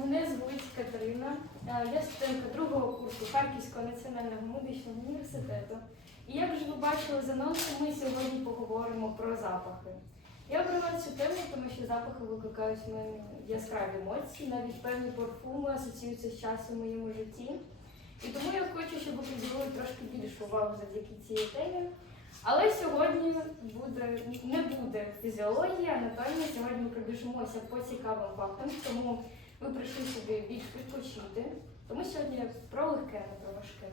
Мене звуть Катерина. Е, Я студентка другого курсу Харківського національного медичного університету. І як вже ви бачили з анонсу, ми сьогодні поговоримо про запахи. Я обрала цю тему, тому що запахи викликають в мене яскраві емоції, навіть певні парфуми асоціюються з часом в моєму житті. І тому я хочу, щоб ви приділили трошки більше уваги завдяки цій темі. Але сьогодні буде не буде фізіології, анатомії. Сьогодні ми пробіжимося по цікавим фактам, тому ви прийшли собі більш відпочити. Тому сьогодні про легке, не про важке.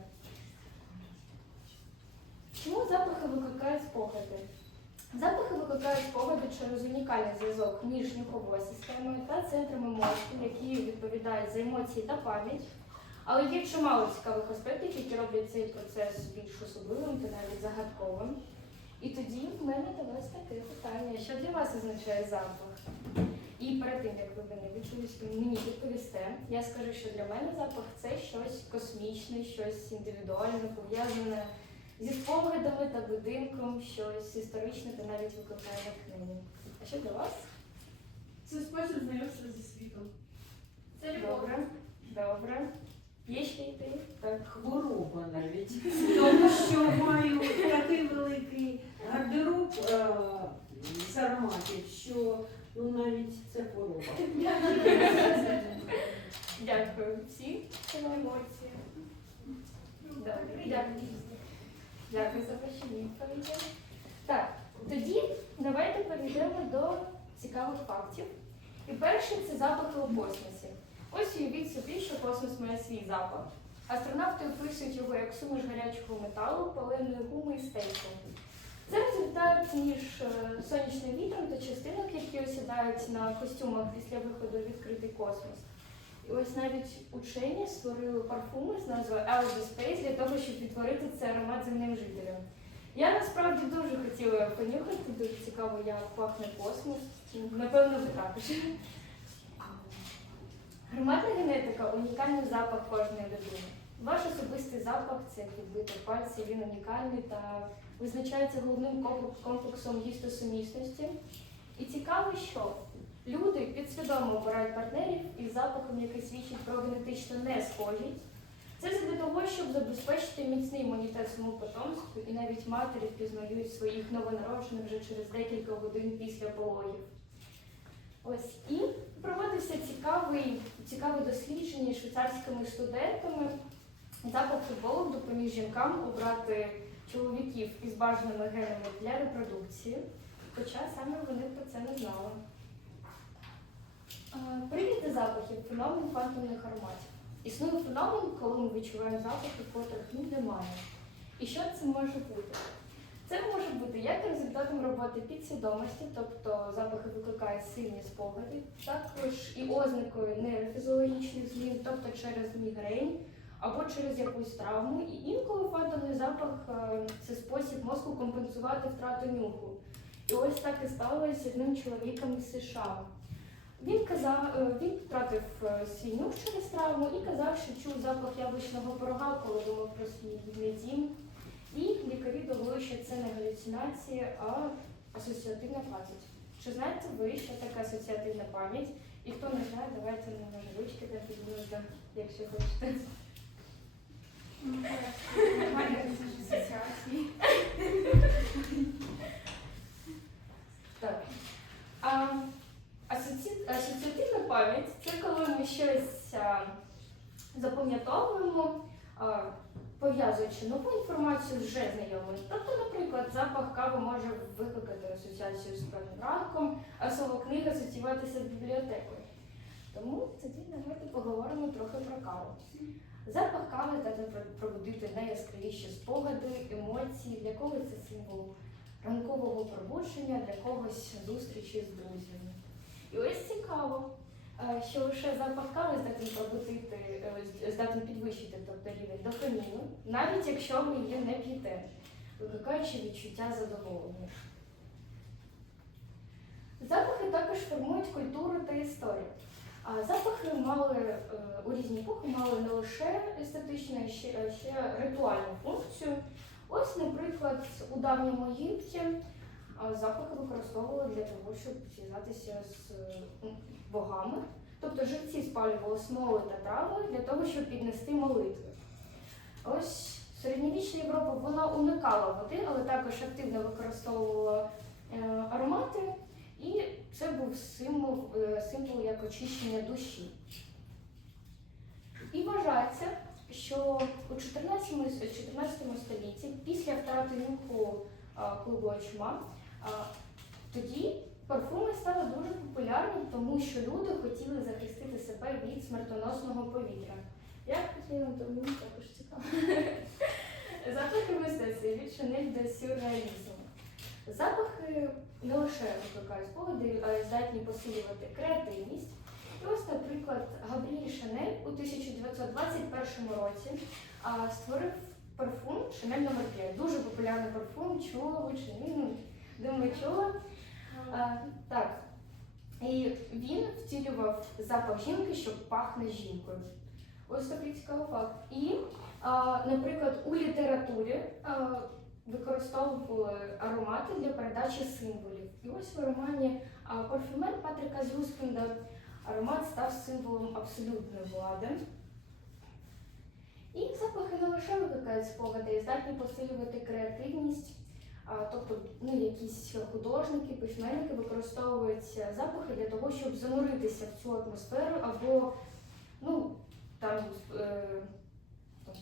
Чому запахи викликають спогади? Запахи викликають спогади через унікальний зв'язок між нюховою системою та центром емоцій, які відповідають за емоції та пам'ять. Але є чимало цікавих аспектів, які роблять цей процес більш особливим та навіть загадковим. І тоді в мене до вас таке питання: що для вас означає запах? І перед тим, як ви мене відповісте, мені відповісте, я скажу, що для мене запах це щось космічне, щось індивідуальне, пов'язане зі спогадами та будинком, щось історичне та навіть викликає натхнення. А що для вас? Це спосіб знайомства зі світом. Це любов. Добре, добре. Є ще ідеї? Так. Хвороба навіть. Тому що маю такий великий гардероб е, з ароматів, що ну, навіть це хвороба. Дякую. Всі? Це емоції. Добре, дякую. За ваші відповіді. Так, тоді давайте перейдемо до цікавих фактів. І перший це запахи у космосі. Ось уявіть собі, що космос має свій запах. Астронавти описують його як суміш гарячого металу, паленої гуми і стейку. Це результат між е, сонячним вітром та частинок, які осідають на костюмах після виходу в відкритий космос. І ось навіть учені створили парфуми з назвою Elvis Space для того, щоб відтворити цей аромат земним жителям. Я насправді дуже хотіла його понюхати, дуже цікаво, як пахне космос. Напевно, ви також. Громадна генетика унікальний запах кожної людини. Ваш особистий запах це як відбити пальці, він унікальний та визначається головним комплексом гістосумісності. І цікаво, що люди підсвідомо обирають партнерів із запахом, який свідчить про генетичну несхожість. Це задля того, щоб забезпечити міцний імунітет своєму потомству, і навіть матері впізнають своїх новонароджених вже через декілька годин після пологів. Ось і проводився цікаве дослідження швейцарськими студентами. Запах футболу допоміг жінкам обрати чоловіків із бажаними генами для репродукції, хоча саме вони про це не знали. Е, Прийняти запахів феномен фантомних ароматів. Існує феномен, коли ми відчуваємо запахи, котрих ну, немає. І що це може бути? Це може бути як результатом роботи підсвідомості, тобто запахи викликають сильні спогади, також і ознакою нейрофізіологічних змін, тобто через мігрень або через якусь травму. І інколи фантомний запах е, це спосіб мозку компенсувати втрату нюху. І ось так і сталося з одним чоловіком із США. Він казав, е, він втратив е, свій нюх через травму і казав, що чув запах яблучного порога, коли думав про свій рідний дім. І лікарі довели, що це не галюцинація, а асоціативна пам'ять. Чи знаєте ви, що таке асоціативна пам'ять? І хто не знає, давайте на ручки та підмінути, якщо хочете. Так. А. Асоціативна пам'ять це коли ми щось запам'ятовуємо, пов'язуючи нову інформацію вже знайомою. Тобто, наприклад, запах кави може викликати асоціацію з певним ранком, а слово книга асоціюватися з бібліотекою. Тому тоді давайте поговоримо трохи про каву. Запах кави здатний пробудити найяскравіші спогади, емоції, для когось це символ ранкового пробудження, для когось зустрічі з друзями. І ось цікаво, е, що лише запах кави здатний пробудити, е, здатний підвищити тобто рівень дофаміну, навіть якщо ви її не п'єте, викликаючи відчуття задоволення. Запахи також формують культуру та історію. А запахи мали е, у різні епохи мали не лише естетичну, а ще, ще ритуальну функцію. Ось, наприклад, у давньому Єгипті запахи використовували для того, щоб зв'язатися з богами. Тобто живці спалювали смолу та трави для того, щоб піднести молитви. Ось середньовічна Європа вона уникала води, але також активно використовувала е, аромати, і це був символ, е, символ як очищення душі. І вважається, що у 14, 14 столітті, після втрати нюху клубу чума, а, тоді парфуми стали дуже популярні, тому що люди хотіли захистити себе від смертоносного повітря. Як хотіла, то мені також цікаво. Запахи мистецтва від Шанель до сюрреалізму. Запахи не лише викликають спогади, а й здатні посилювати креативність. І ось, наприклад, Габріель Шанель у 1921 році створив парфум Шанель номер 5 Дуже популярний парфум, чула чи ні? Ну, Думаю, чула. Так. І він втілював запах жінки, що пахне жінкою. Ось такий цікавий факт. І, а, наприклад, у літературі а, використовували аромати для передачі символів. І ось в романі Парфюмер Патріка Зюскінда аромат став символом абсолютної влади. І запахи не лише викликають спогади, а здатні посилювати креативність. Тобто, ну, якісь художники, письменники використовують запахи для того, щоб зануритися в цю атмосферу або ну, е, там,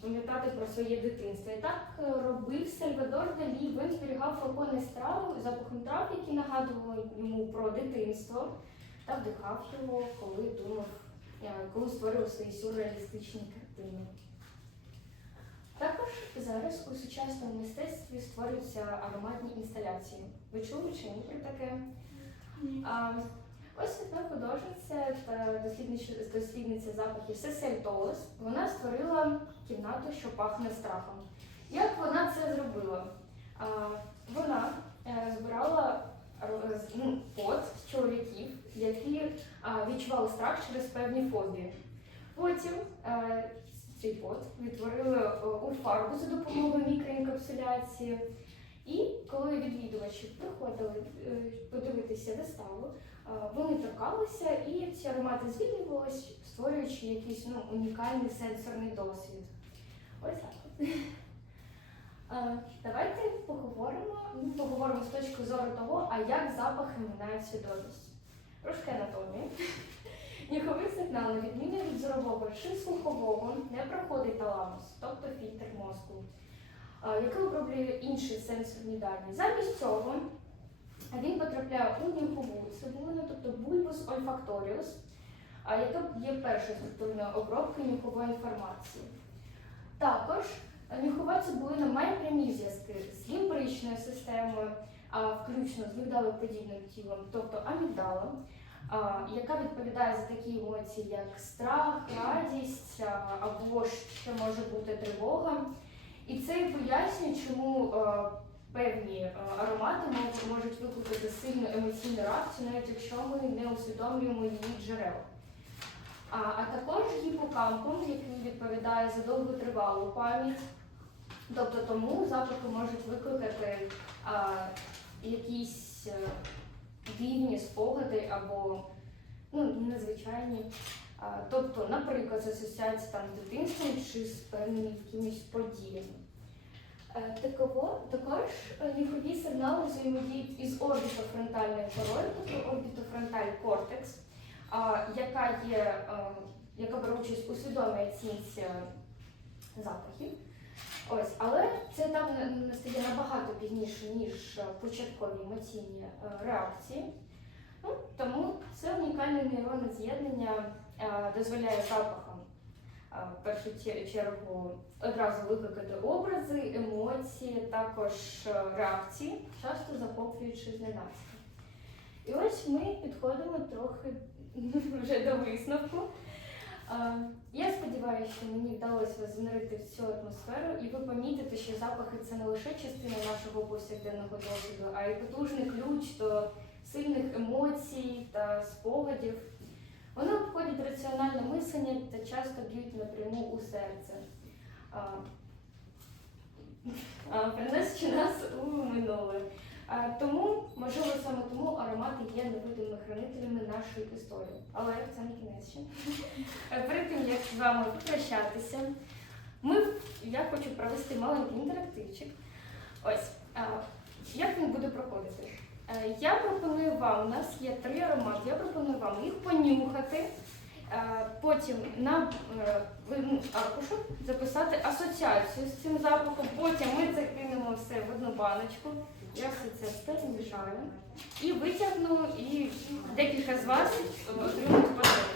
пам'ятати про своє дитинство. І так е, робив Сальвадор Далі. Він зберігав флакони з трав, запахом трав, які нагадували йому про дитинство, та вдихав його, коли думав, е, коли створював свої сюрреалістичні картини. Також зараз у сучасному мистецтві створюються ароматні інсталяції. Ви чули чи ні про таке? А, ось одна художниця та дослідниця, запахів Сесель Толес. Вона створила кімнату, що пахне страхом. Як вона це зробила? Вона е, збирала ну, пот з чоловіків, які відчували страх через певні фобії. Потім е, цей пот відтворили е, у фарбу за допомогою мікроінкапсуляції. І коли відвідувачі приходили е, подивитися виставу, е, вони торкалися і ці аромати звільнювалися, створюючи якийсь ну, унікальний сенсорний досвід. Ось так. Е, Давайте поговоримо, ну, поговоримо з точки зору того, а як запахи минають свідомість. Трошки анатомії. Нюховий сигнал, на відміну від зорового чи слухового, не проходить таламус, тобто фільтр мозку, який оброблює інші сенсорні дані. Замість цього він потрапляє у нюхову цибулину, тобто бульбус ольфакторіус, яка є першою структурною обробкою нюхової інформації. Також нюхова цибулина має прямі зв'язки з лімбричною системою, включно з мігдалоподібним тілом, тобто амігдалом, яка відповідає за такі емоції, як страх, радість або ще може бути тривога. І це пояснює, чому е, певні е, аромати можуть, викликати сильну емоційну реакцію, навіть якщо ми не усвідомлюємо її джерел. А, а також гіпокампом, який відповідає за довготривалу пам'ять. Тобто тому запахи можуть викликати а, якісь е, дивні спогади або ну, незвичайні. Тобто, наприклад, з асоціації там з дитинством чи з певними якимись подіями. Е, Таково, також е, нюхові сигнали взаємодіють із орбітофронтальною корою, тобто орбітофронталь кортекс, яка є, е, яка бере участь у свідомій оцінці е, запахів. Ось, але це там настає набагато пізніше, ніж е, початкові емоційні е, реакції. Ну, тому це унікальне нейронне з'єднання е, дозволяє запахам е, в першу чергу одразу викликати образи, емоції, також е, реакції, часто захоплюючи зненацька. І ось ми підходимо трохи вже до висновку. Е, Я сподіваюся, що мені вдалося вас занурити в цю атмосферу, і ви помітите, що запахи це не лише частина нашого повсякденного досвіду, а й потужний ключ до сильних емоцій та спогадів. Вони обходять раціональне мислення та часто б'ють напряму у серце, приносячи нас у минуле. Тому, можливо, саме тому аромати є невидимими хранителями нашої історії. Але це не кінець ще. Перед тим, як з вами попрощатися, ми, я хочу провести маленький інтерактивчик. Ось, як він буде проходити? Е, Я пропоную вам, у нас є три аромати, я пропоную вам їх понюхати, е, потім на е, ну, аркушу записати асоціацію з цим запахом, потім ми це кинемо все в одну баночку. Я все це перемішаю і витягну, і декілька з вас отримують подарунок.